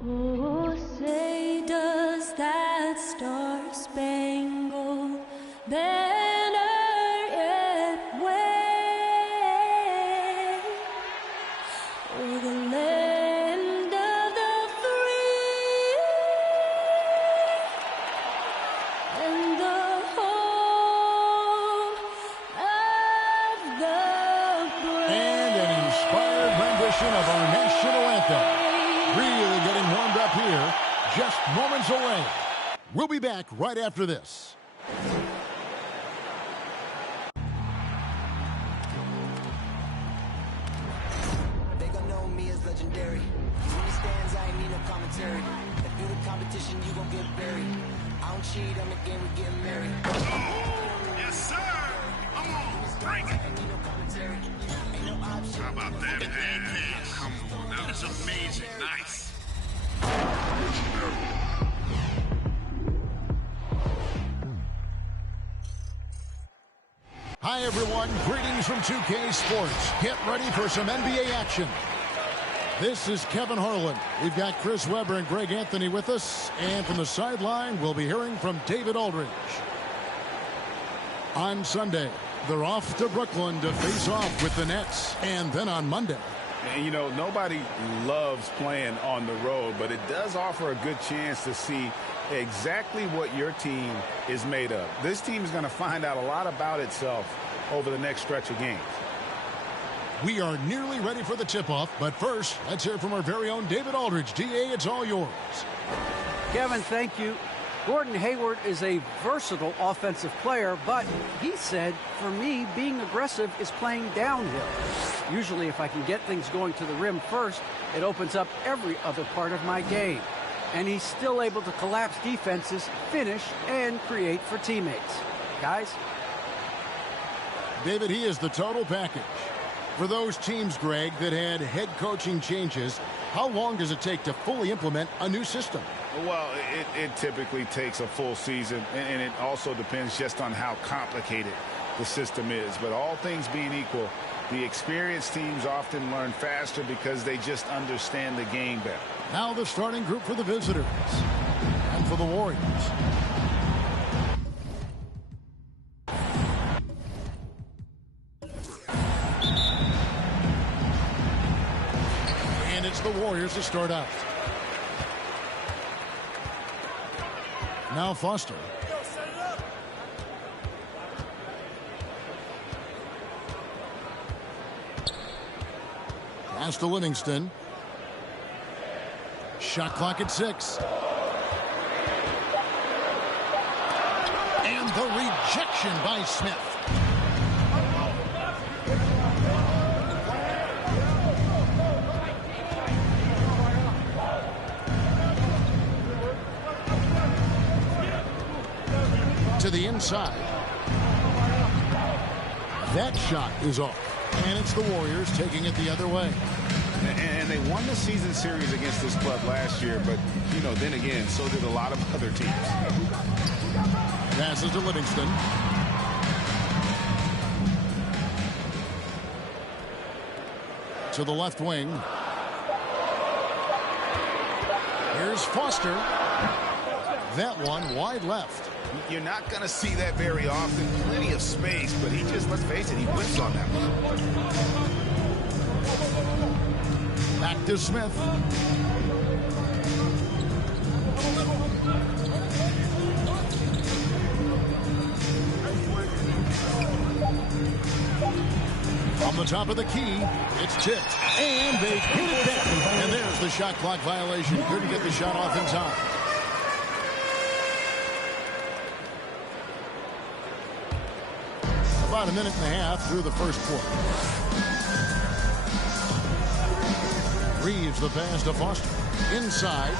Oh, say does that star-spangled banner yet wave o'er the land of the free and the home of the brave? And an inspired rendition of our national anthem. Really getting warmed up here, just moments away. We'll be back right after this. They gon' know me as legendary. When he stands, I ain't need no commentary. If you the competition, you gon' get buried. I don't cheat on the game, we get married. Yes, sir. Come on, break it. How about that pass? Come on, that was amazing. Nice. Hi, everyone. Greetings from 2K Sports. Get ready for some NBA action. This is Kevin Harlan. We've got Chris Webber and Greg Anthony with us. And from the sideline, we'll be hearing from David Aldridge. On Sunday, they're off to Brooklyn to face off with the Nets. And then on Monday. And, you know, nobody loves playing on the road, but it does offer a good chance to see exactly what your team is made of. This team is going to find out a lot about itself over the next stretch of games. We are nearly ready for the tip-off, but first, let's hear from our very own David Aldridge. DA, it's all yours. Kevin, thank you. Gordon Hayward is a versatile offensive player, but he said, for me, being aggressive is playing downhill. Usually, if I can get things going to the rim first, it opens up every other part of my game. And he's still able to collapse defenses, finish, and create for teammates. Guys? David, he is the total package. For those teams, Greg, that had head coaching changes, how long does it take to fully implement a new system? Well, it typically takes a full season, and it also depends just on how complicated the system is. But all things being equal, the experienced teams often learn faster because they just understand the game better. Now the starting group for the visitors and for the Warriors. And it's the Warriors to start out. Now Foster. Pass to Livingston. Shot clock at 6. And the rejection by Smith. To the inside. That shot is off. And it's the Warriors taking it the other way. And they won the season series against this club last year, but, you know, then again, so did a lot of other teams. Passes to Livingston. To the left wing. Here's Foster. That one wide left. You're not going to see that very often. Plenty of space, but he just, let's face it, he whips on that one. Back to Smith. From the top of the key, it's tipped. And they hit it back. And there's the shot clock violation. Couldn't get the shot off in time. About a minute and a half through the first quarter. Reeves the pass to Foster. Inside.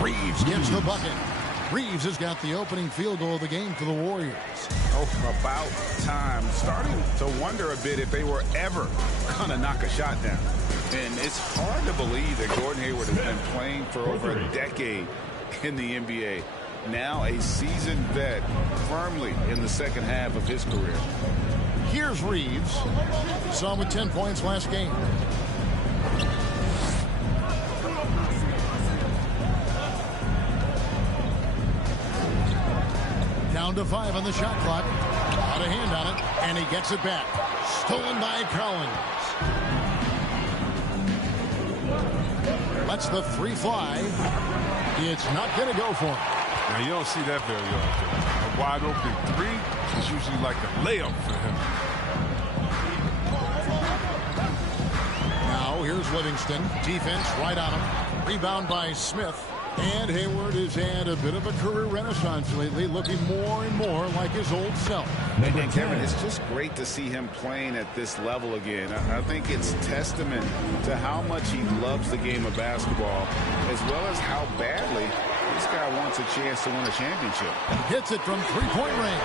Reeves gets the bucket. Reeves has got the opening field goal of the game for the Warriors. Oh, about time. Starting to wonder a bit if they were ever going to knock a shot down. And it's hard to believe that Gordon Hayward has been playing for over a decade in the NBA. now a seasoned vet, firmly in the second half of his career. Here's Reeves. Saw him with 10 points last game. Down to 5 on the shot clock. Out of hand on it, and he gets it back. Stolen by Collins. Lets the 3 fly. It's not going to go for him. Now, you don't see that very often. A wide open 3 is usually like a layup for him. Now here's Livingston. Defense right on him. Rebound by Smith. And Hayward has had a bit of a career renaissance lately, looking more and more like his old self. And Kevin, it's just great to see him playing at this level again. I think it's testament to how much he loves the game of basketball, as well as how badly this guy wants a chance to win a championship. Hits it from three-point range.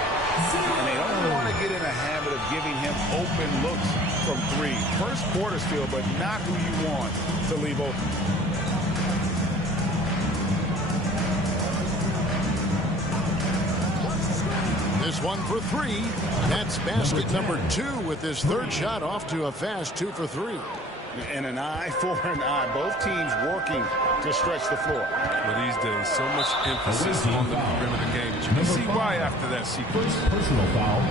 And they don't want to get in a habit of giving him open looks from 3. First quarter steal, but not who you want to leave open. This one for 3. That's basket number 2 with his 3rd shot off to a fast 2 for 3. And an eye for an eye. Both teams working to stretch the floor. Well, these days, so much emphasis on the perimeter game. You can see why after that sequence. Personal foul.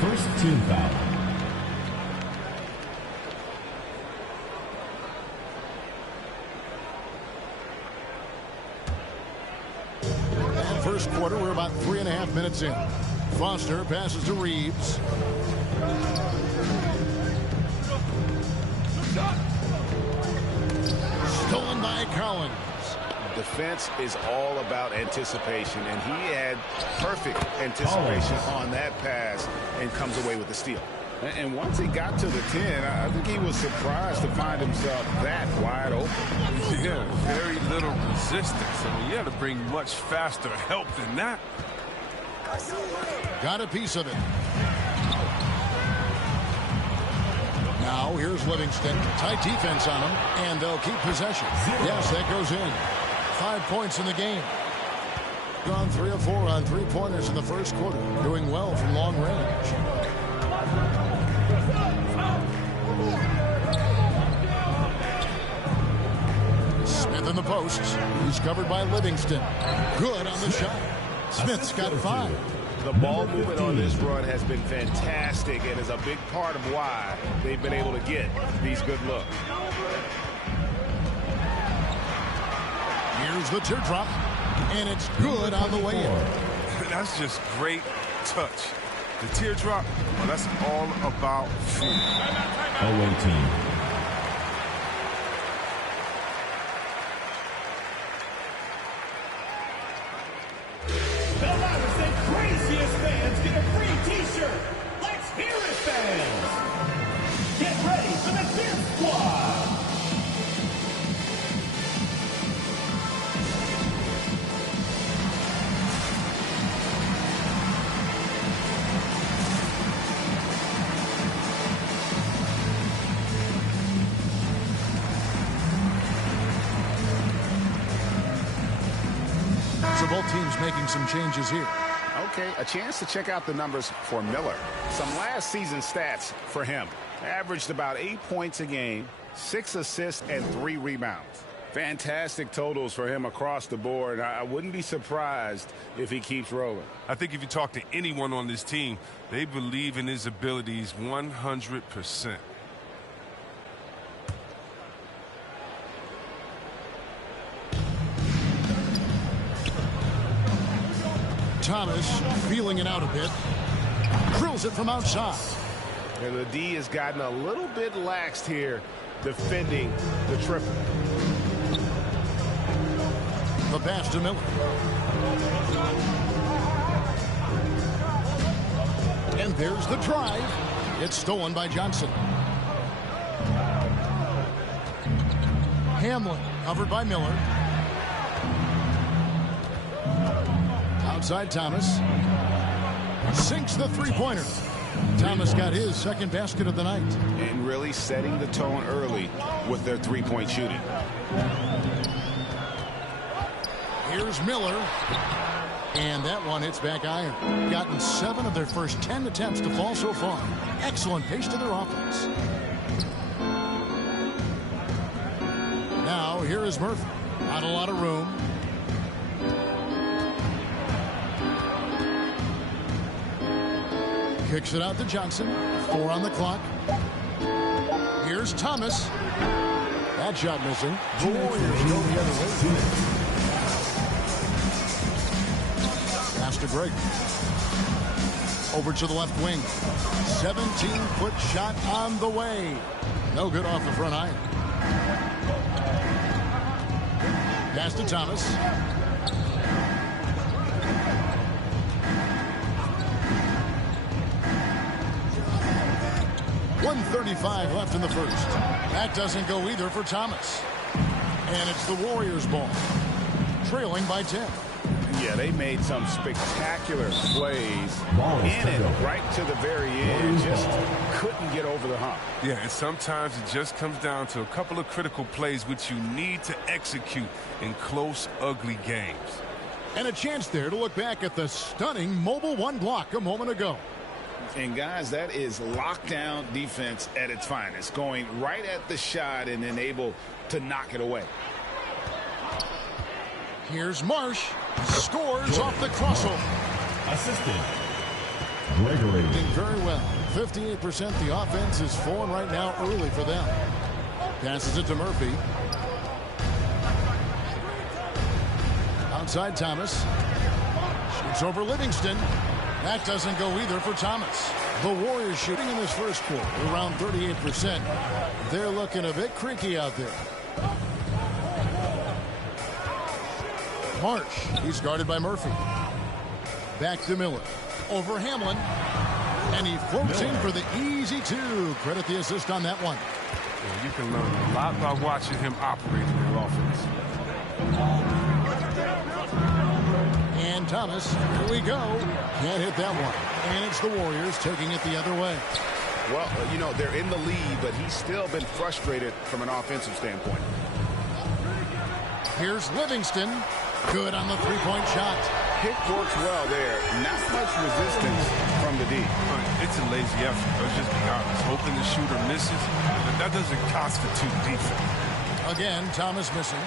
First team foul. And first quarter, we're about 3.5 minutes in. Foster passes to Reeves. Stolen by Collins. Defense is all about anticipation, and he had perfect anticipation on that pass and comes away with the steal. And once he got to the 10, I think he was surprised to find himself that wide open. Yeah, very little resistance. I mean, you had to bring much faster help than that. Got a piece of it. Now here's Livingston. Tight defense on him, and they'll keep possession. Yes, that goes in. 5 points in the game. Gone 3 of 4 on 3-pointers in the first quarter. Doing well from long range. Smith in the post. He's covered by Livingston. Good on the shot. Smith's got 5. The ball movement on this run has been fantastic and is a big part of why they've been able to get these good looks. Here's the teardrop, and it's good on the way in. That's just great touch. The teardrop, well, that's all about feel. Away team. The loudest and craziest fans get a free t-shirt. Let's hear it, fans. Get ready for the Death Squad. So both teams making some changes here. Okay, a chance to check out the numbers for Miller. Some last season stats for him. Averaged about 8 points a game, 6 assists, and 3 rebounds. Fantastic totals for him across the board. I wouldn't be surprised if he keeps rolling. I think if you talk to anyone on this team, they believe in his abilities 100%. Thomas feeling it out a bit. Drills it from outside. And the D has gotten a little bit laxed here defending the triple. The pass to Miller. And there's the drive. It's stolen by Johnson. Hamlin covered by Miller. Outside Thomas. Sinks the three-pointer. Thomas got his second basket of the night. And really setting the tone early with their three-point shooting. Here's Miller. And that one hits back iron. Gotten 7 of their first 10 attempts to fall so far. Excellent pace to their offense. Now, here is Murphy. Not a lot of room. Kicks it out to Johnson. 4 on the clock. Here's Thomas. That shot missing. The Warriors go the other way. Pass to Greg. Over to the left wing. 17-foot shot on the way. No good off the front iron. Pass to Thomas. .135 left in the first. That doesn't go either for Thomas. And it's the Warriors' ball. Trailing by 10. Yeah, they made some spectacular plays in it right to the very end. Just couldn't get over the hump. Yeah, and sometimes it just comes down to a couple of critical plays which you need to execute in close, ugly games. And a chance there to look back at the stunning Mobile One block a moment ago. And, guys, that is lockdown defense at its finest. Going right at the shot and then able to knock it away. Here's Marsh. Scores off the crossover. Assistant, Gregory. Doing very well. 58% the offense is falling right now early for them. Passes it to Murphy. Outside Thomas. Shoots over Livingston. That doesn't go either for Thomas. The Warriors shooting in this first quarter around 38%. They're looking a bit creaky out there. Marsh. He's guarded by Murphy. Back to Miller. Over Hamlin. And he floats in for the easy 2. Credit the assist on that one. Yeah, you can learn a lot by watching him operate in their offense. And Thomas, here we go. Can't hit that one. And it's the Warriors taking it the other way. Well, you know, they're in the lead, but he's still been frustrated from an offensive standpoint. Here's Livingston. Good on the three-point shot. Pick works well there. Not much resistance from the D. It's a lazy effort. Let's just be honest. Hoping the shooter misses, but that doesn't constitute defense. Again, Thomas missing.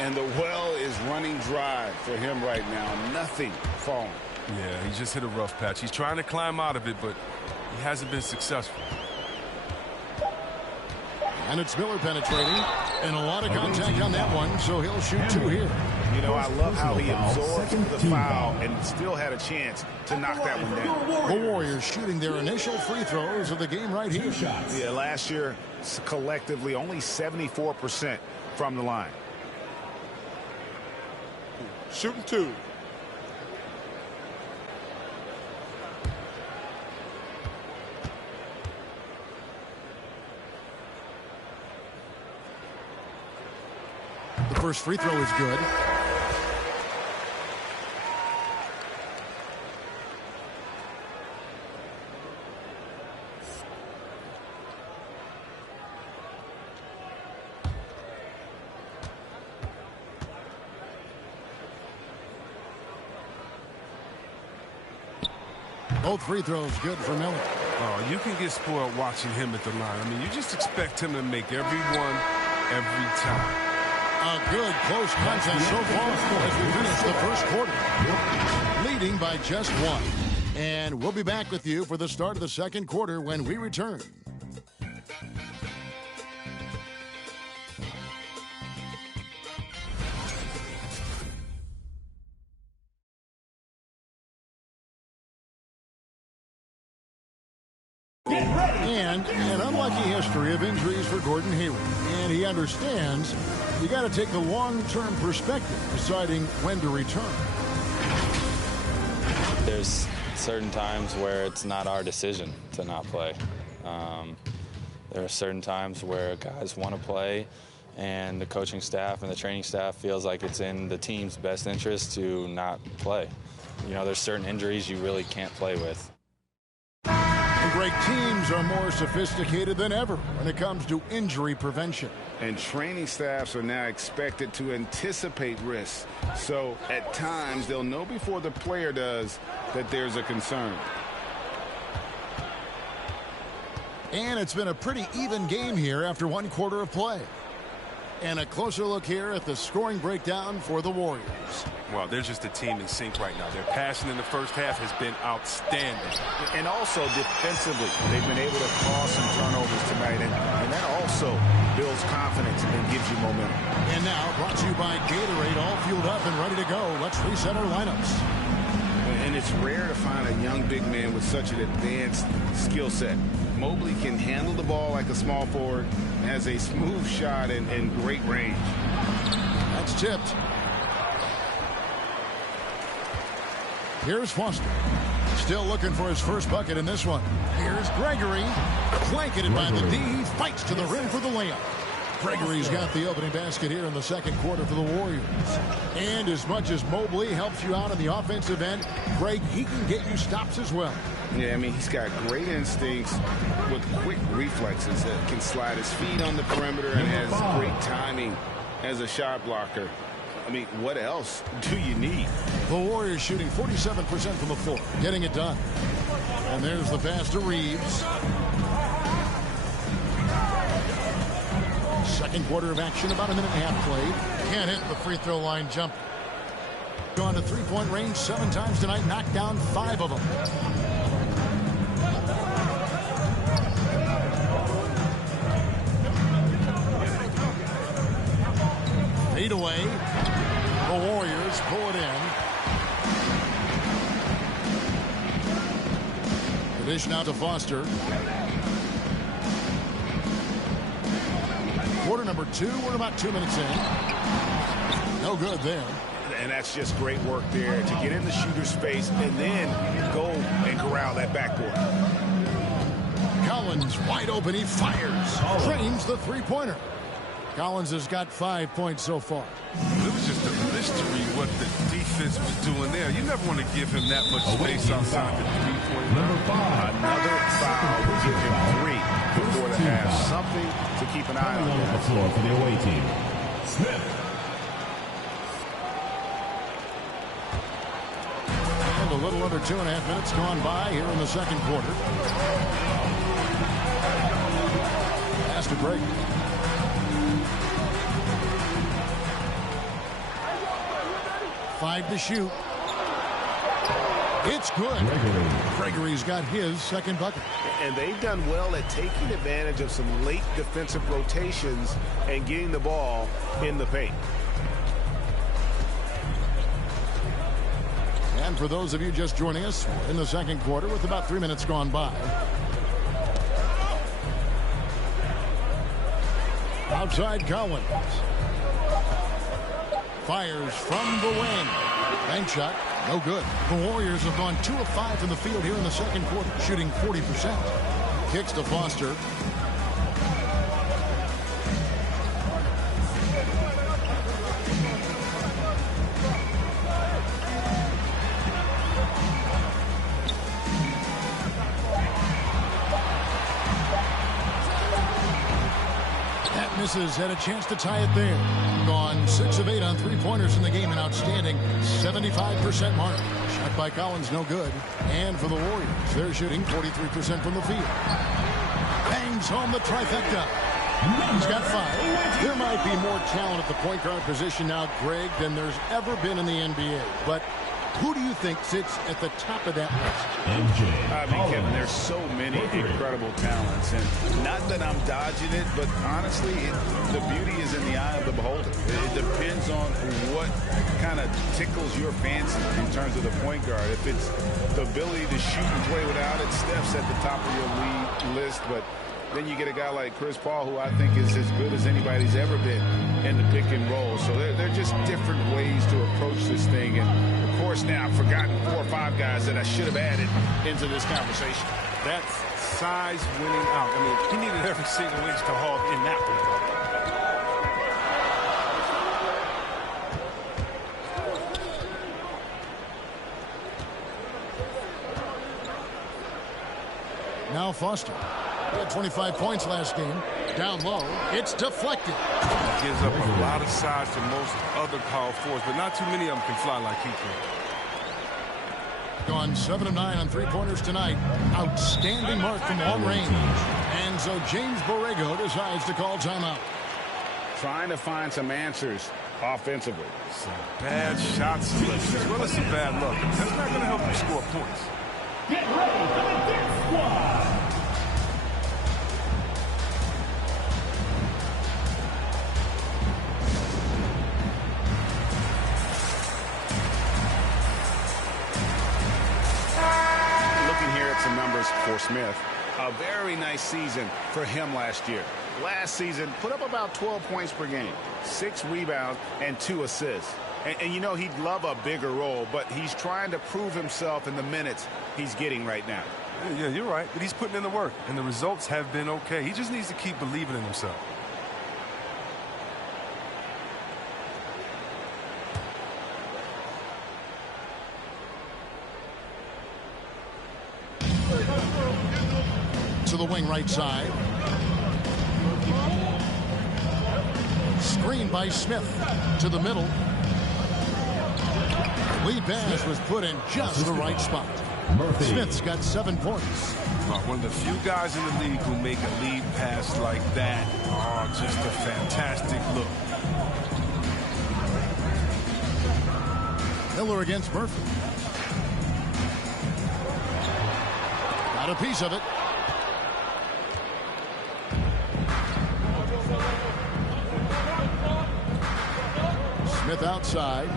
And the well is running dry for him right now. Nothing falling. Yeah, he just hit a rough patch. He's trying to climb out of it, but he hasn't been successful. And it's Miller penetrating. And a lot of contact on that one, so he'll shoot 2 here. You know, I love how he absorbed the foul and still had a chance to knock that one down. The Warriors shooting their initial free throws of the game right here. Yeah, last year, collectively, only 74% from the line. Shooting 2. The first free throw is good. Both free throws good for Miller. Oh, you can get spoiled watching him at the line. I mean, you just expect him to make every one, every time. A good close contest so far as we finish the first quarter. Leading by just 1. And we'll be back with you for the start of the second quarter when we return. And an unlucky history of injuries for Gordon Hayward. And he understands you got to take the long-term perspective deciding when to return. There's certain times where it's not our decision to not play. There are certain times where guys want to play and the coaching staff and the training staff feels like it's in the team's best interest to not play. You know, there's certain injuries you really can't play with. Greg, teams are more sophisticated than ever when it comes to injury prevention. And training staffs are now expected to anticipate risks. So at times, they'll know before the player does that there's a concern. And it's been a pretty even game here after 1 quarter of play. And a closer look here at the scoring breakdown for the Warriors. Well, they're just a team in sync right now. Their passing in the first half has been outstanding. And also defensively, they've been able to cause some turnovers tonight. And that also builds confidence and gives you momentum. And now, brought to you by Gatorade, all fueled up and ready to go. Let's reset our lineups. And it's rare to find a young big man with such an advanced skill set. Mobley can handle the ball like a small forward, has a smooth shot and great range. That's tipped. Here's Foster. Still looking for his first bucket in this one. Here's Gregory. Blanketed by the D. He fights to the rim for the layup. Gregory's got the opening basket here in the second quarter for the Warriors. And as much as Mobley helps you out on the offensive end, Greg, he can get you stops as well. Yeah, I mean, he's got great instincts with quick reflexes that can slide his feet on the perimeter and has great timing as a shot blocker. I mean, what else do you need? The Warriors shooting 47% from the floor, getting it done. And there's the pass to Reeves. Second quarter of action, about a minute and a half played. Can't hit the free throw line jump. Gone to three-point range 7 times tonight, knocked down 5 of them. Fade away. The Warriors pull it in. The dish now to Foster. Quarter number 2. We're about 2 minutes in. No good there. And that's just great work there to get in the shooter's space and then go and corral that backboard. Collins wide open. He fires. Drains the three-pointer. Collins has got 5 points so far. It was just a mystery what the defense was doing there. You never want to give him that much space outside the three-point line. Number 5. Another foul will give him 3 before the half. Something to keep an eye on. The floor for the away team. Smith. And a little under 2.5 minutes gone by here in the second quarter. Pass to break. Five to shoot. It's good. Gregory's got his second bucket. And they've done well at taking advantage of some late defensive rotations and getting the ball in the paint. And for those of you just joining us, we're in the second quarter with about 3 minutes gone by. Outside Collins. Fires from the wing. Bank shot, no good. The Warriors have gone 2 of 5 from the field here in the second quarter, shooting 40%. Kicks to Foster. Misses, had a chance to tie it there. Gone 6 of 8 on three-pointers in the game, an outstanding 75% mark. Shot by Collins, no good. And for the Warriors, they're shooting 43% from the field. Bangs home the trifecta. He's got 5. There might be more talent at the point guard position now, Greg, than there's ever been in the NBA. But who do you think sits at the top of that list? I mean, Kevin, there's so many incredible talents. And not that I'm dodging it, but honestly, the beauty is in the eye of the beholder. It depends on what kind of tickles your fancy in terms of the point guard. If it's the ability to shoot and play without it, Steph's at the top of your league list. But then you get a guy like Chris Paul, who I think is as good as anybody's ever been in the pick and roll. So they're just different ways to approach this thing. And, of course, now I've forgotten 4 or 5 guys that I should have added into this conversation. That's size winning out. I mean, he needed every single inch to hog in that one. Now Foster. He had 25 points last game. Down low. It's deflected. He gives up a lot of size to most other power forwards, but not too many of them can fly like he can. Gone 7 of 9 on three-pointers tonight. Outstanding mark from long range. And so James Borrego decides to call timeout. Trying to find some answers offensively. Some bad shot selection as well as some bad luck. That's not going to help you score points. Get ready for the Death Squad. Some numbers for Smith. A very nice season for him last year. Last season, put up about 12 points per game, 6 rebounds, and 2 assists. And you know, he'd love a bigger role, but he's trying to prove himself in the minutes he's getting right now. Yeah, you're right, but he's putting in the work, and the results have been okay. He just needs to keep believing in himself. To the wing right side. Screen by Smith to the middle. Lead pass was put in just the right spot. Smith's got 7 points. One of the few guys in the league who make a lead pass like that. Oh, just a fantastic look. Miller against Murphy. Got a piece of it. Smith outside.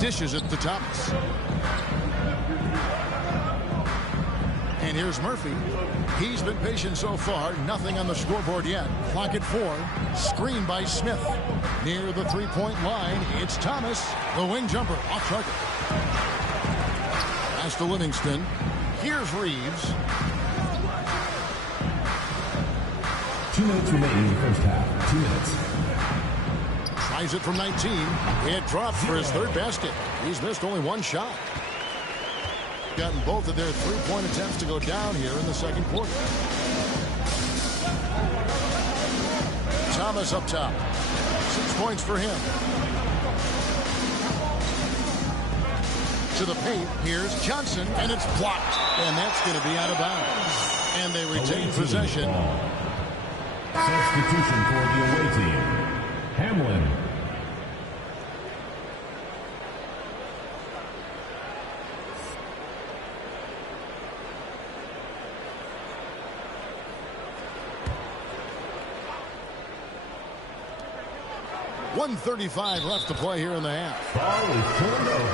Dishes it to Thomas. And here's Murphy. He's been patient so far. Nothing on the scoreboard yet. Clock at 4. Screen by Smith. Near the three-point line, it's Thomas. The wing jumper off target. Pass to Livingston. Here's Reeves. 2 minutes remaining in the first half. 2 minutes. Tries it from 19. It drops for his third basket. He's missed only 1 shot. Gotten both of their three-point attempts to go down here in the second quarter. Thomas up top. 6 points for him. To the paint. Here's Johnson, and it's blocked. And that's going to be out of bounds. And they retain possession. Substitution for the away team. Hamlin. .135 left to play here in the half.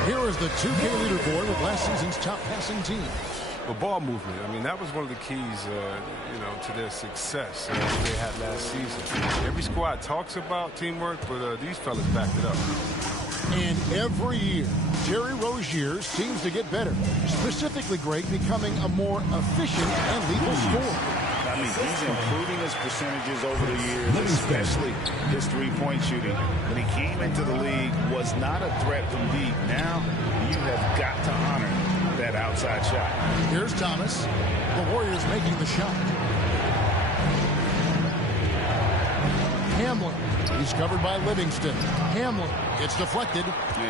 Here is the 2K leaderboard with last season's top passing team. Well, ball movement. I mean, that was one of the keys, to their success they had last season. Every squad talks about teamwork, but these fellas backed it up. And every year, Terry Rozier seems to get better. Specifically great, becoming a more efficient and lethal scorer. I mean, he's improving his percentages over the years, especially his three-point shooting. When he came into the league, was not a threat from deep. Now, you have got to honor that outside shot. Here's Thomas. The Warriors making the shot. Hamlin. He's covered by Livingston. Hamlin. It's deflected.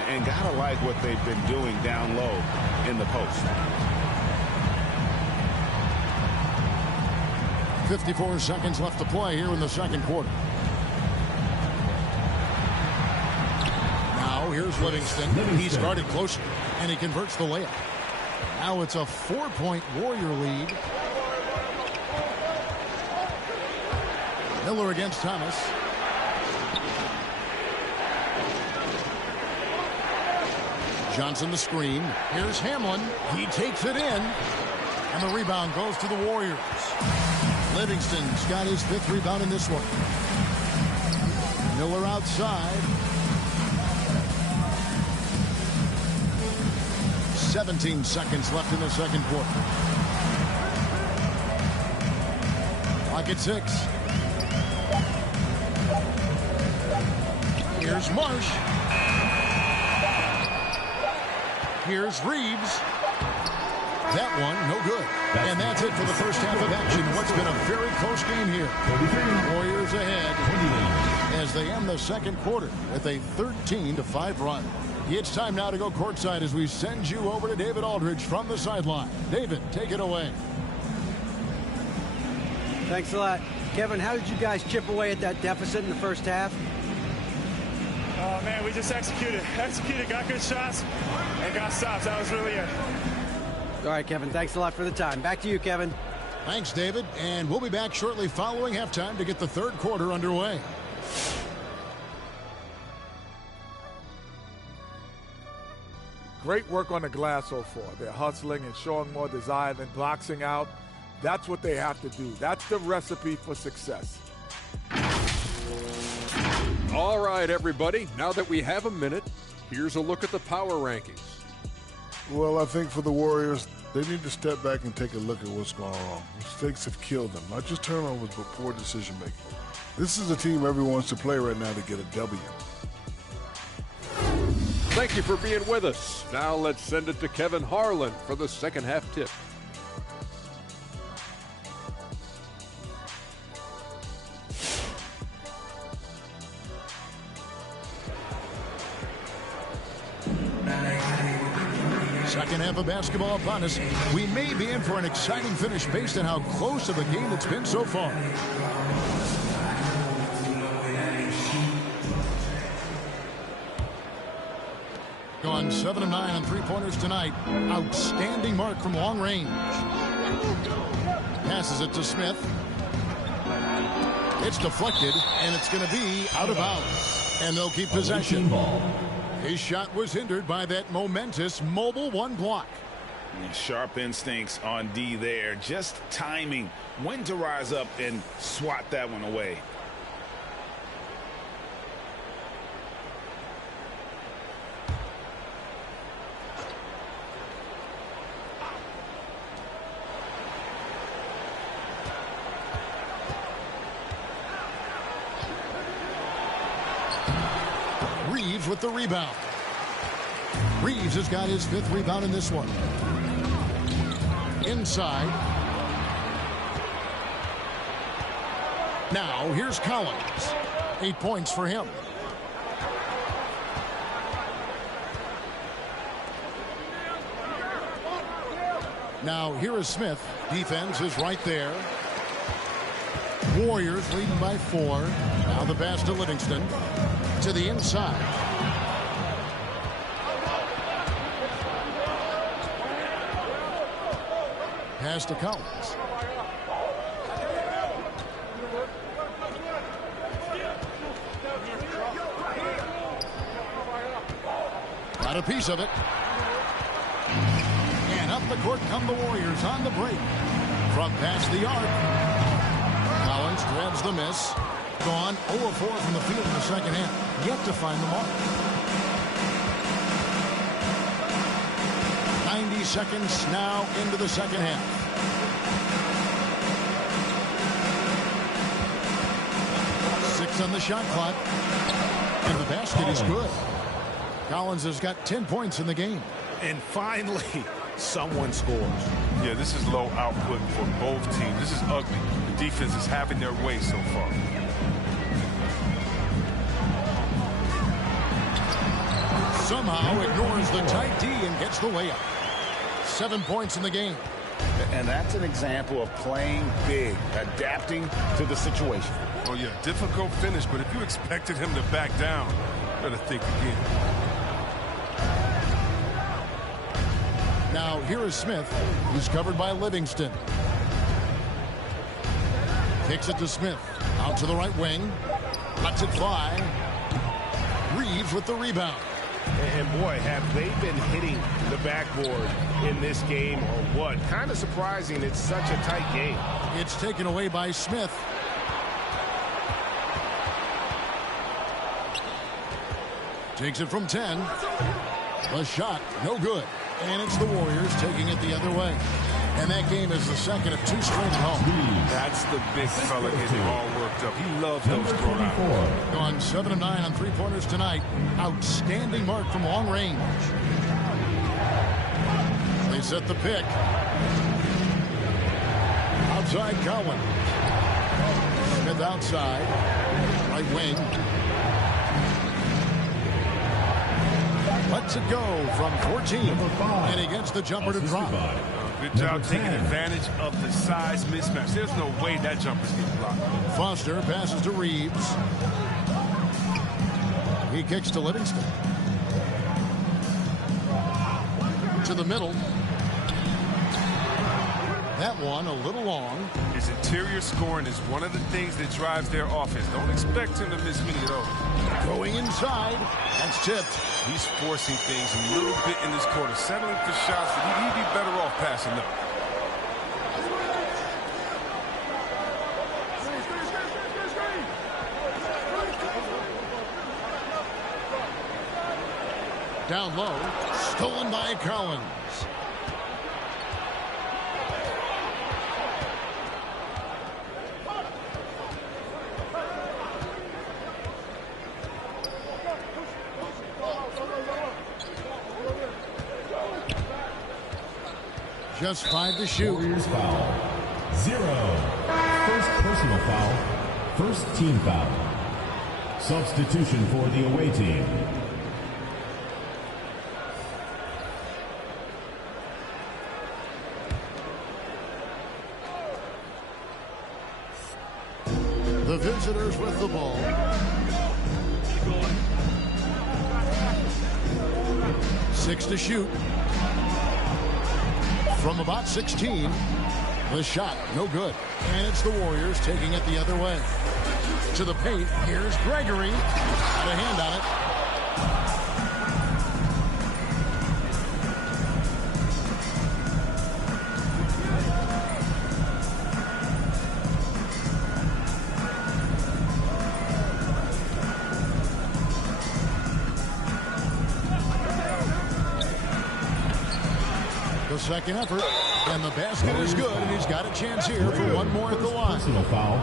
And gotta like what they've been doing down low in the post. 54 seconds left to play here in the second quarter. Now here's Livingston. He's guarded closer, and he converts the layup. Now it's a 4-point Warrior lead. Miller against Thomas. Johnson the screen. Here's Hamlin. He takes it in. And the rebound goes to the Warriors. Livingston's got his 5th rebound in this one. Miller outside. 17 seconds left in the second quarter. Clock at 6. Here's Marsh. Here's Reeves. That one, no good. And that's it for the first half of action. What's been a very close game here. Warriors ahead as they end the second quarter with a 13-5 run. It's time now to go courtside as we send you over to David Aldridge from the sideline. David, take it away. Thanks a lot. Kevin, how did you guys chip away at that deficit in the first half? Oh, man, we just executed, got good shots, and got stops. That was really it. All right, Kevin, thanks a lot for the time. Back to you, Kevin. Thanks, David. And we'll be back shortly following halftime to get the third quarter underway. Great work on the glass so far. They're hustling and showing more desire than boxing out. That's what they have to do. That's the recipe for success. All right, everybody. Now that we have a minute, here's a look at the power rankings. Well, I think for the Warriors, they need to step back and take a look at what's going wrong. Mistakes have killed them, not just turnovers, but poor decision-making. This is a team everyone wants to play right now to get a W. Thank you for being with us. Now let's send it to Kevin Harlan for the second half tip. Second half of basketball upon us. We may be in for an exciting finish based on how close of a game it's been so far. Gone 7 of 9 on three-pointers tonight. Outstanding mark from long range. Passes it to Smith. It's deflected, and it's going to be out of bounds. And they'll keep possession. His shot was hindered by that momentous mobile one block. Sharp instincts on D there. Just timing when to rise up and swat that one away. Reeves with the rebound. Reeves has got his 5th rebound in this one. Inside. Now here's Collins. 8 points for him. Now here is Smith. Defense is right there. Warriors leading by 4. Now the pass to Livingston. To the inside. Pass to Collins. Got a piece of it. And up the court come the Warriors on the break. From past the arc. Collins grabs the miss. Gone 0 of 4 from the field in the second half. Yet to find the mark. 90 seconds now into the second half. Six on the shot clock. And the basket is good. Collins has got 10 points in the game. And finally, someone scores. Yeah, this is low output for both teams. This is ugly. The defense is having their way so far. Somehow ignores the tight D and gets the layup. 7 points in the game. And that's an example of playing big, adapting to the situation. Oh, yeah, difficult finish, but if you expected him to back down, you better think again. Now here is Smith, who's covered by Livingston. Kicks it to Smith. Out to the right wing. Lets it fly. Reeves with the rebound. And boy, have they been hitting the backboard in this game or what? Kind of surprising. It's such a tight game. It's taken away by Smith. Takes it from 10. The shot, no good. And it's the Warriors taking it the other way. And that game is the second of 2 straight at home. That's the big fella getting all worked up. He loves those throwdowns. Gone 7 of 9 on three-pointers tonight. Outstanding mark from long range. They set the pick. Outside Collins. Smith outside. Right wing. Lets it go from 14. And he gets the jumper to drop. Good job taking advantage of the size mismatch. There's no way that jumper's getting blocked. Foster passes to Reeves. He kicks to Livingston. To the middle. That one a little long. His interior scoring is one of the things that drives their offense. Don't expect him to miss many of those. Going inside. That's tipped. He's forcing things a little bit in this quarter, settling for shots that he'd be better off passing them. Down low. Stolen by Collins. Just 5 to shoot. Warriors foul. 0. First personal foul. First team foul. Substitution for the away team. The visitors with the ball. Six to shoot. From about 16, the shot, no good. And it's the Warriors taking it the other way. To the paint, here's Gregory. Got a hand on it. The second effort, and the basket is good, and he's got a chance here for one more at the line. Personal foul.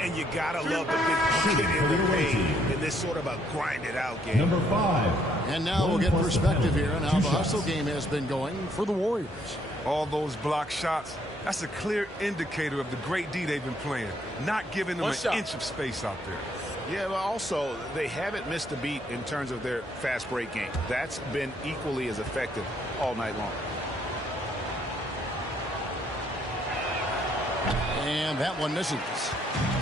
And you gotta love the big bucket in the paint in this sort of a grind-it-out game. Number 5. And now we'll get perspective here on how the hustle game has been going for the Warriors. All those block shots, that's a clear indicator of the great D they've been playing, not giving them an inch of space out there. Yeah, but also, they haven't missed a beat in terms of their fast break game. That's been equally as effective all night long. And that one misses.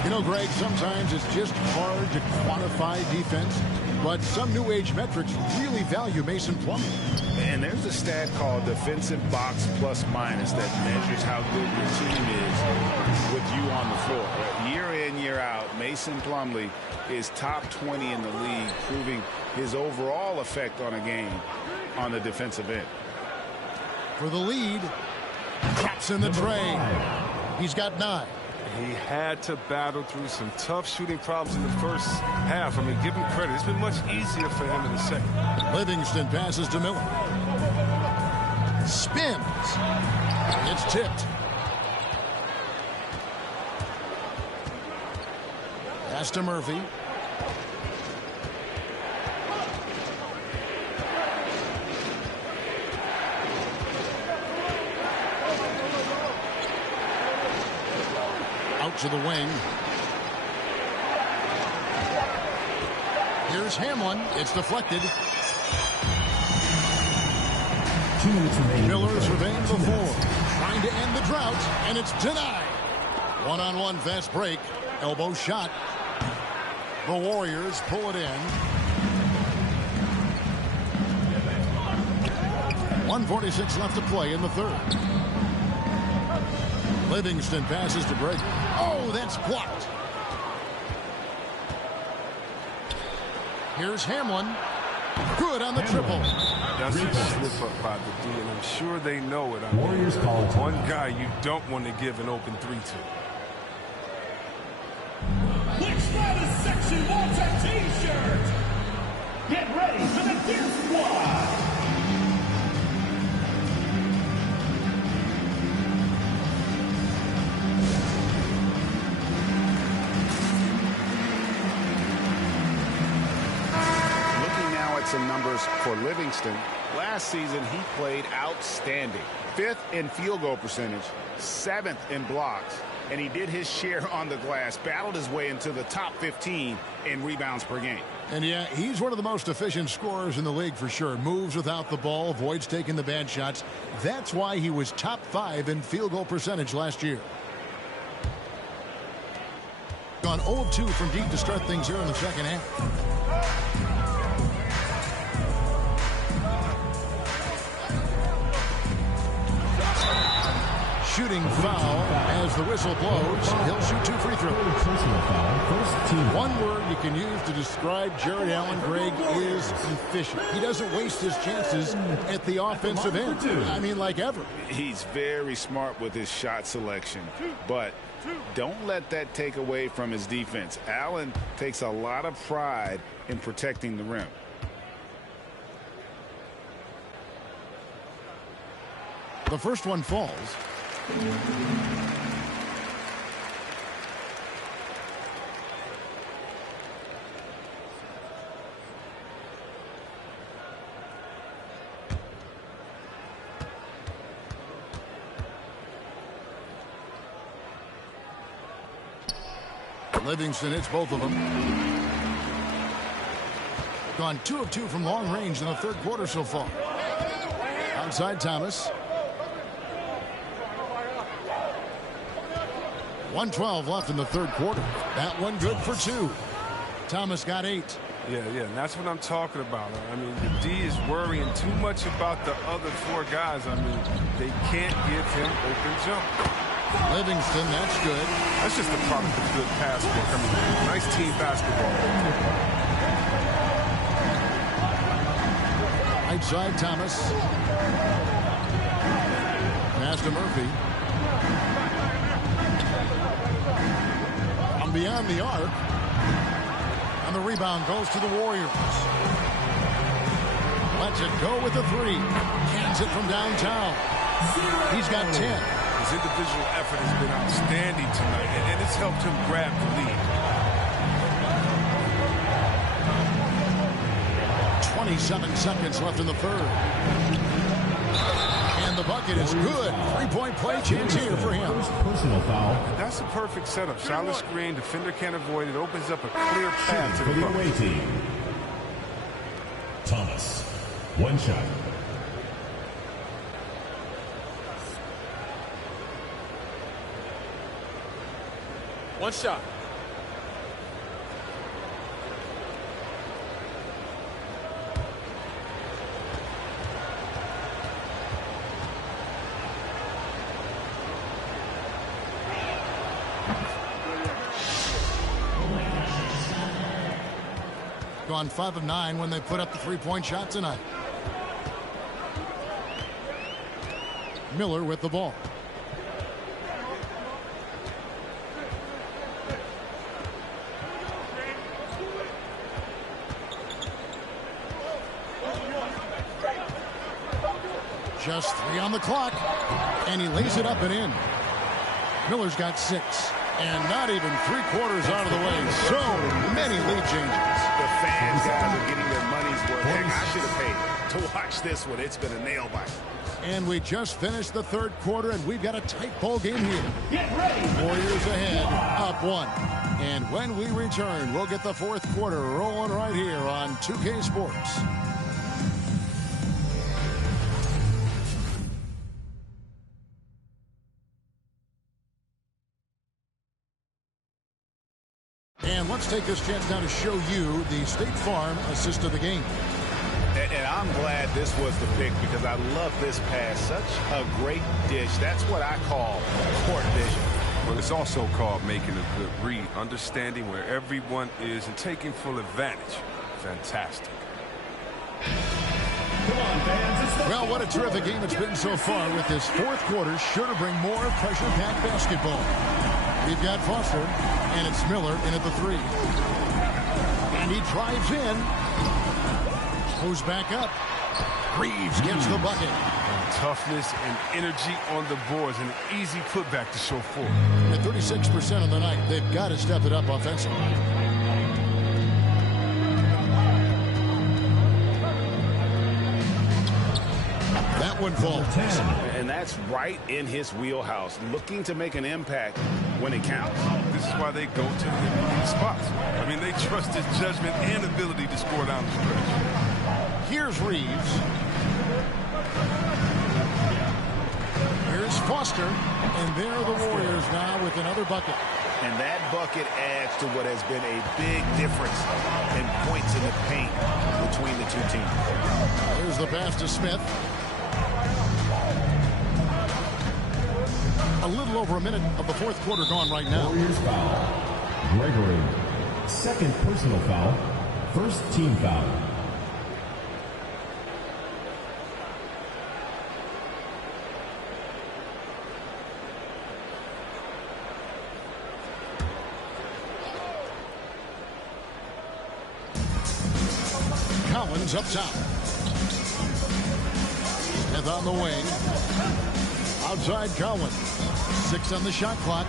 You know, Greg, sometimes it's just hard to quantify defense, but some new age metrics really value Mason Plumlee. And there's a stat called defensive box plus minus that measures how good your team is with you on the floor. Year in, year out, Mason Plumlee is top 20 in the league, proving his overall effect on a game on the defensive end. For the lead, drops in the tray. He's got 9. He had to battle through some tough shooting problems in the first half. I mean, give him credit. It's been much easier for him in the second. Livingston passes to Miller. Spins. It's tipped. Pass to Murphy. Out to the wing. Here's Hamlin. It's deflected. 2 minutes remaining. Miller surveying the floor. Trying to end the drought, and it's denied. One-on-one fast break. Elbow shot. The Warriors pull it in. 1:46 left to play in the third. Livingston passes to Gregory. Oh, that's blocked. Here's Hamlin. Good on the triple. That's a slip up by the D, and I'm sure they know it. I mean, Warriors call it one guy you don't want to give an open 3 to. Which Spiders section wants a t-shirt? Get ready for the Deer Squad. Some numbers for Livingston. Last season, he played outstanding. 5th in field goal percentage, 7th in blocks, and he did his share on the glass, battled his way into the top 15 in rebounds per game. And yeah, he's one of the most efficient scorers in the league for sure. Moves without the ball, avoids taking the bad shots. That's why he was top 5 in field goal percentage last year. Gone 0-2 from deep to start things here in the second half. Shooting foul as the whistle blows. He'll shoot 2 free throws. One word you can use to describe Jarrett Allen, Greg, is efficient. He doesn't waste his chances at the offensive end. I mean, like ever. He's very smart with his shot selection, but don't let that take away from his defense. Allen takes a lot of pride in protecting the rim. The first one falls. Livingston hits both of them. Gone 2 of 2 from long range in the third quarter so far. Outside Thomas. 1:12 left in the third quarter. That one good for 2. Thomas got 8. Yeah, and that's what I'm talking about. I mean, the D is worrying too much about the other 4 guys. I mean, they can't give him open jump. Livingston, that's good. That's just a product of good pass work. I mean, nice team basketball. Right side, Thomas. Pass to Murphy. From beyond the arc. And the rebound goes to the Warriors. Lets it go with the 3. Cans it from downtown. He's got 10. His individual effort has been outstanding tonight, and it's helped him grab the lead. 27 seconds left in the third. And the bucket is good. 3-point play chance here for him. Personal foul. That's a perfect setup. Shallow screen, defender can't avoid it. Opens up a clear path to For the the bucket. away team. Thomas. 1 shot. One shot. Gone 5 of 9 when they put up the 3-point shot tonight. Miller with the ball. Just 3 on the clock, and he lays it up and in. Miller's got 6, and not even 3/4 out of the way. So many lead changes. The fans, guys, are getting their money's worth. Heck, I should have paid to watch this one. It's been a nail biter. And we just finished the third quarter, and we've got a tight ball game here. Get ready. Warriors ahead, up 1. And when we return, we'll get the fourth quarter rolling right here on 2K Sports. And let's take this chance now to show you the State Farm assist of the game. And I'm glad this was the pick because I love this pass. Such a great dish. That's what I call court vision. Well, it's also called making a good read, understanding where everyone is and taking full advantage. Fantastic. Well, what a terrific game it's been so far with this fourth quarter. Sure to bring more pressure-packed basketball. We've got Foster, and it's Miller in at the 3. And he drives in. Goes back up. Reeves gets the bucket. Toughness and energy on the boards, and an easy putback to show forward. At 36% of the night, they've got to step it up offensively. That that one falls. And that's right in his wheelhouse, looking to make an impact when it counts. This is why they go to him in these spots. I mean, they trust his judgment and ability to score down the stretch. Here's Reeves. Here's Foster. And there are the Warriors now with another bucket. And that bucket adds to what has been a big difference in points in the paint between the two teams. Here's the pass to Smith. A little over a minute of the fourth quarter gone right now. Warriors foul. Gregory. Second personal foul. First team foul. Collins up top. Smith on the wing. Outside Collins. 6 on the shot clock.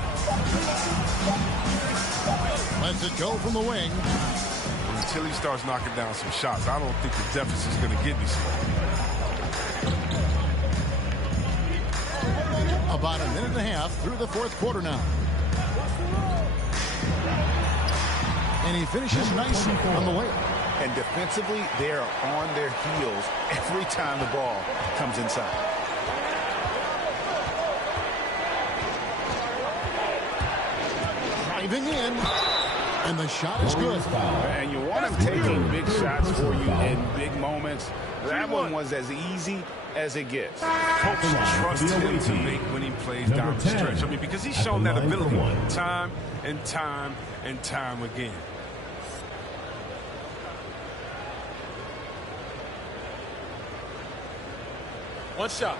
Lets it go from the wing. Until he starts knocking down some shots, I don't think the deficit is going to get any smaller. About a minute and a half through the fourth quarter now. And he finishes nicely on the way. And defensively, they are on their heels every time the ball comes inside. Driving in, and the shot is good. And you want him taking big shots for you in big moments. That one was as easy as it gets. Coach trusts him to make when he plays down the stretch. I mean, because he's shown that ability time and time and time again. One shot.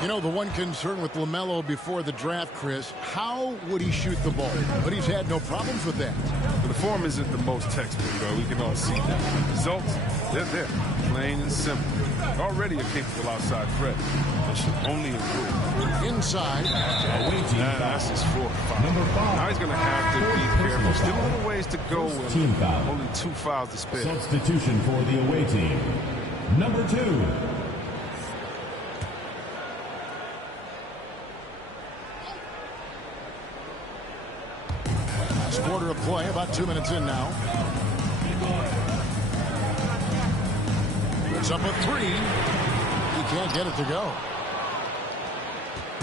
You know, the one concern with LaMelo before the draft, Chris, how would he shoot the ball? But he's had no problems with that. The form isn't the most textbook, though. We can all see that. Results, they're there. Plain and simple. Already a capable outside threat. That should only improve. Inside. That's his fourth foul. Now he's going to have to be careful. Still a little ways to go with only 2 fouls to spare. Substitution for the away team. Number 2. Quarter of play, about 2 minutes in now. It's up a 3. He can't get it to go.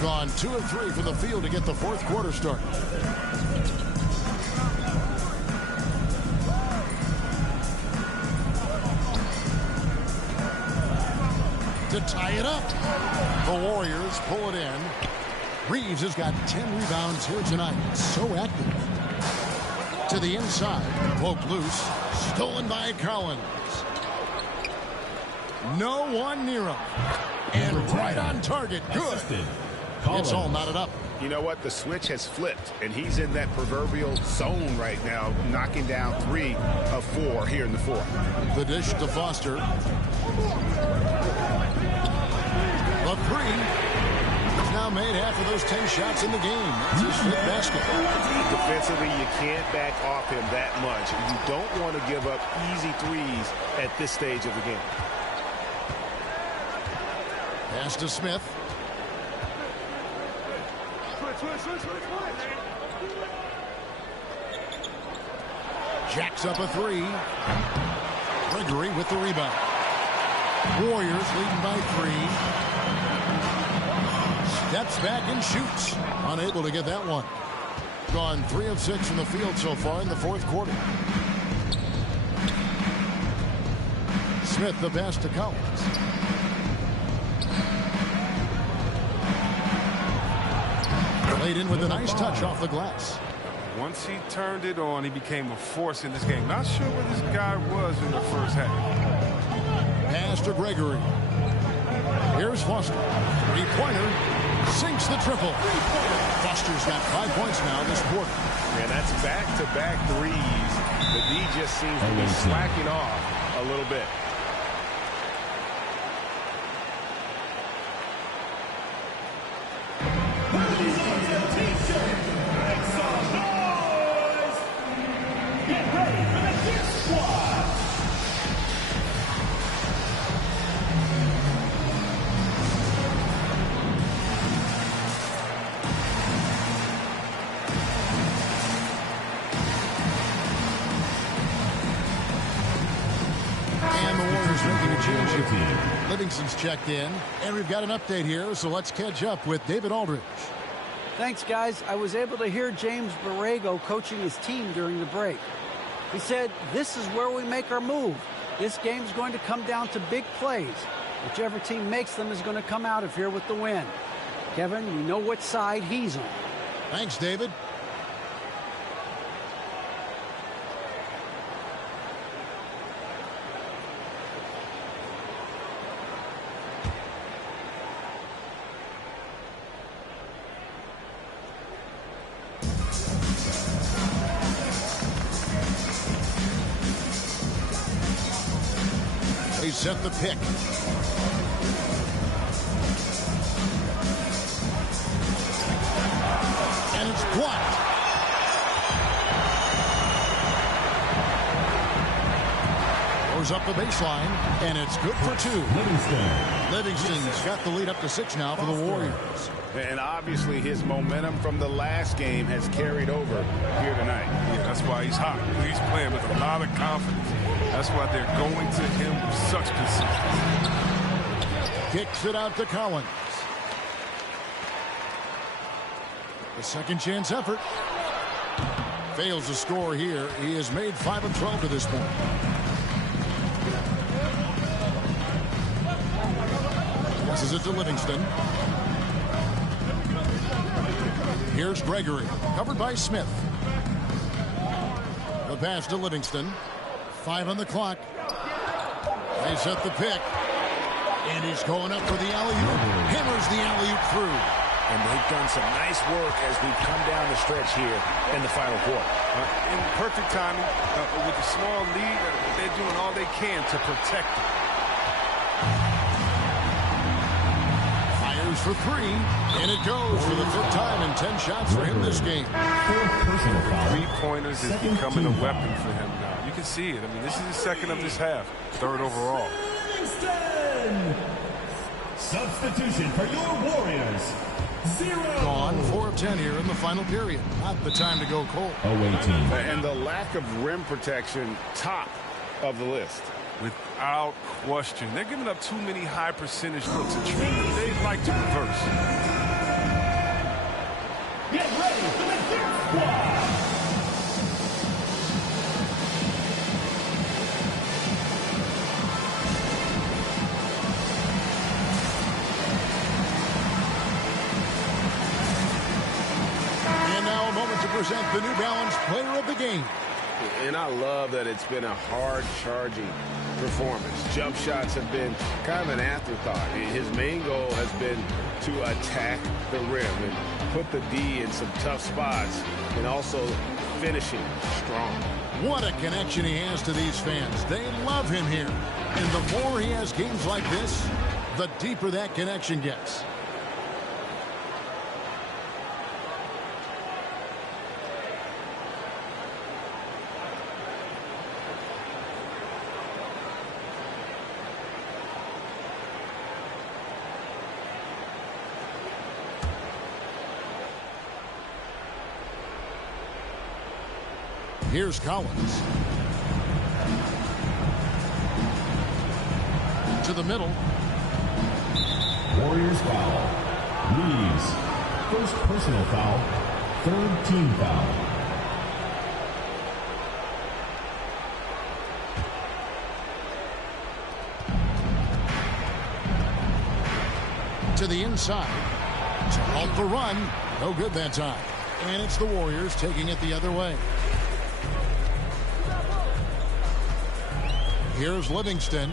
Gone 2 of 3 from the field to get the fourth quarter started. To tie it up. The Warriors pull it in. Reeves has got 10 rebounds here tonight. So active. To the inside, woke loose, stolen by Collins. No one near him. And right on target, good. It's all knotted up. You know what? The switch has flipped, and he's in that proverbial zone right now, knocking down 3 of 4 here in the fourth. The dish to Foster. The 3. Now made half of those 10 shots in the game. That's his 5th basket. Defensively, you can't back off him that much. You don't want to give up easy threes at this stage of the game. Pass to Smith. Jacks up a 3. Gregory with the rebound. Warriors leading by 3. Steps back and shoots. Unable to get that one. Gone 3 of 6 from the field so far in the fourth quarter. Smith the pass to Collins. Laid in with a nice touch off the glass. Once he turned it on, he became a force in this game. Not sure where this guy was in the first half. Pass to Gregory. Here's Foster. 3-pointer. Sinks the triple. Foster's got 5 points now this quarter. And that's back-to-back threes. The D just seems to be slacking off a little bit. Livingston's checked in, and we've got an update here, so let's catch up with David Aldridge. Thanks, guys. I was able to hear James Borrego coaching his team during the break. He said, "This is where we make our move. This game's going to come down to big plays. Whichever team makes them is going to come out of here with the win." Kevin, we know what side he's on. Thanks, David. They set the pick. And it's blocked. Goes up the baseline, and it's good for two. Livingston's got the lead up to 6 now for the Warriors. And obviously his momentum from the last game has carried over here tonight. Yeah, that's why he's hot. He's playing with a lot of confidence. That's why they're going to him with such consistency. Kicks it out to Collins. The second chance effort. Fails to score here. He has made 5 of 12 to this point. Passes it to Livingston. Here's Gregory, covered by Smith. The pass to Livingston. 5 on the clock. They set the pick. And he's going up for the alley-oop. Hammers the alley-oop through. And they've done some nice work as we've come down the stretch here in the final quarter. In perfect timing, with a small lead, they're doing all they can to protect it. Fires for 3, and it goes for the 5th time in 10 shots for him this game. Three-pointers is becoming a weapon for him now. You can see it. I mean, this is the second of this half, 3rd overall. Substitution for your Warriors. 0. Gone 4 of 10 here in the final period. Not the time to go cold. And the lack of rim protection, top of the list. Without question. They're giving up too many high percentage looks. A trend that they'd like to reverse. Get ready for the Dirt Squad. To present the New Balance Player of the Game. And I love that it's been a hard-charging performance. Jump shots have been kind of an afterthought. His main goal has been to attack the rim and put the D in some tough spots and also finishing strong. What a connection he has to these fans. They love him here. And the more he has games like this, the deeper that connection gets. Here's Collins. To the middle. Warriors foul. Reeves. First personal foul. 3rd team foul. To the inside. To halt the run. No good that time. And it's the Warriors taking it the other way. Here's Livingston.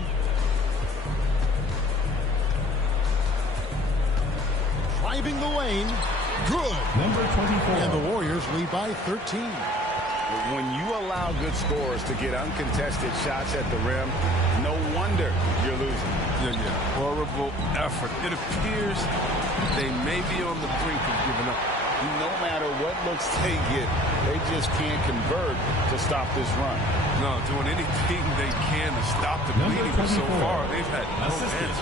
Driving the lane. Good. Number 24. And the Warriors lead by 13. When you allow good scorers to get uncontested shots at the rim, no wonder you're losing. Yeah. Horrible effort. It appears they may be on the brink of giving up. No matter what looks they get, they just can't convert to stop this run. No, doing anything they can to stop the bleeding, but so far they've had no answers.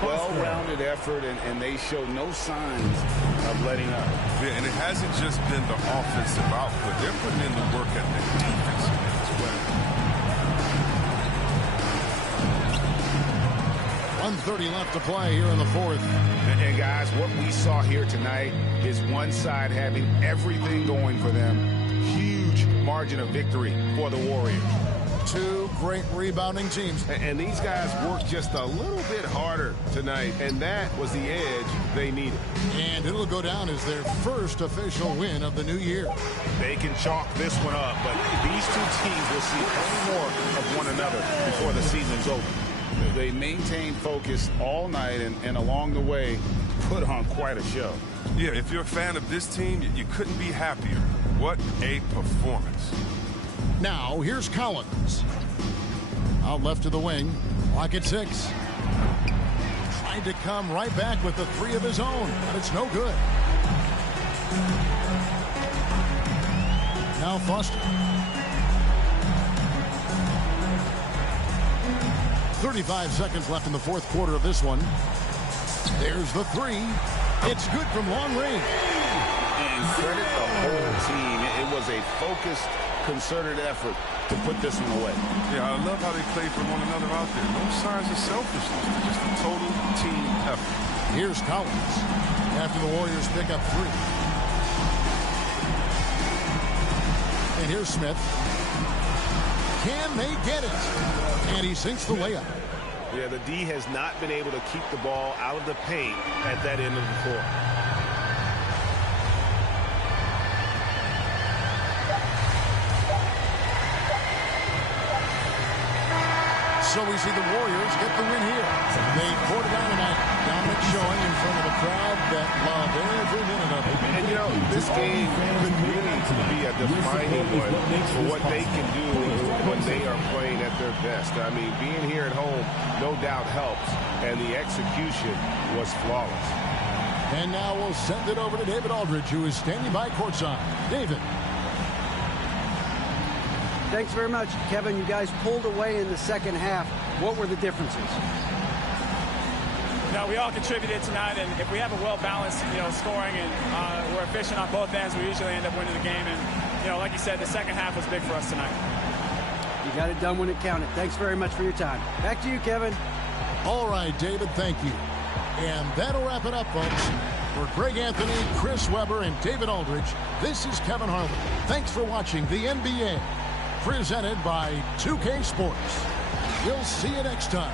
Well-rounded effort, and they show no signs of letting up. Yeah, and it hasn't just been the offensive output. They're putting in the work at the defensive as well. 1:30 left to play here in the fourth. And guys, what we saw here tonight is one side having everything going for them. Huge margin of victory for the Warriors. Two great rebounding teams. And these guys worked just a little bit harder tonight, and that was the edge they needed. And it'll go down as their first official win of the new year. They can chalk this one up, but these two teams will see plenty more of one another before the season's over. They maintained focus all night and along the way put on quite a show. Yeah, if you're a fan of this team, you couldn't be happier. What a performance. Now, here's Collins. Out left to the wing. Clock at 6. Tried to come right back with the three of his own, but it's no good. Now Foster. 35 seconds left in the fourth quarter of this one. There's the three. It's good from long range. And credit the whole team. It was a focused, concerted effort to put this one away. Yeah, I love how they play for one another out there. No signs of selfishness. Just a total team effort. Here's Collins after the Warriors pick up 3. And here's Smith. Can they get it? And he sinks the layup. Yeah, the D has not been able to keep the ball out of the paint at that end of the court. So we see the Warriors get the win here. They poured it out tonight. Dominant showing in front of a crowd that loved every minute of it. And, you know, this game could really be a defining one for what they can do when they are playing at their best. I mean, being here at home no doubt helps, and the execution was flawless. And now we'll send it over to David Aldridge, who is standing by courtside. David. Thanks very much, Kevin. You guys pulled away in the second half. What were the differences? No, we all contributed tonight, and if we have a well-balanced, scoring and we're efficient on both ends, we usually end up winning the game. And, like you said, the second half was big for us tonight. You got it done when it counted. Thanks very much for your time. Back to you, Kevin. All right, David, thank you. And that'll wrap it up, folks. For Greg Anthony, Chris Webber, and David Aldridge, this is Kevin Harlan. Thanks for watching the NBA. Presented by 2K Sports. We'll see you next time.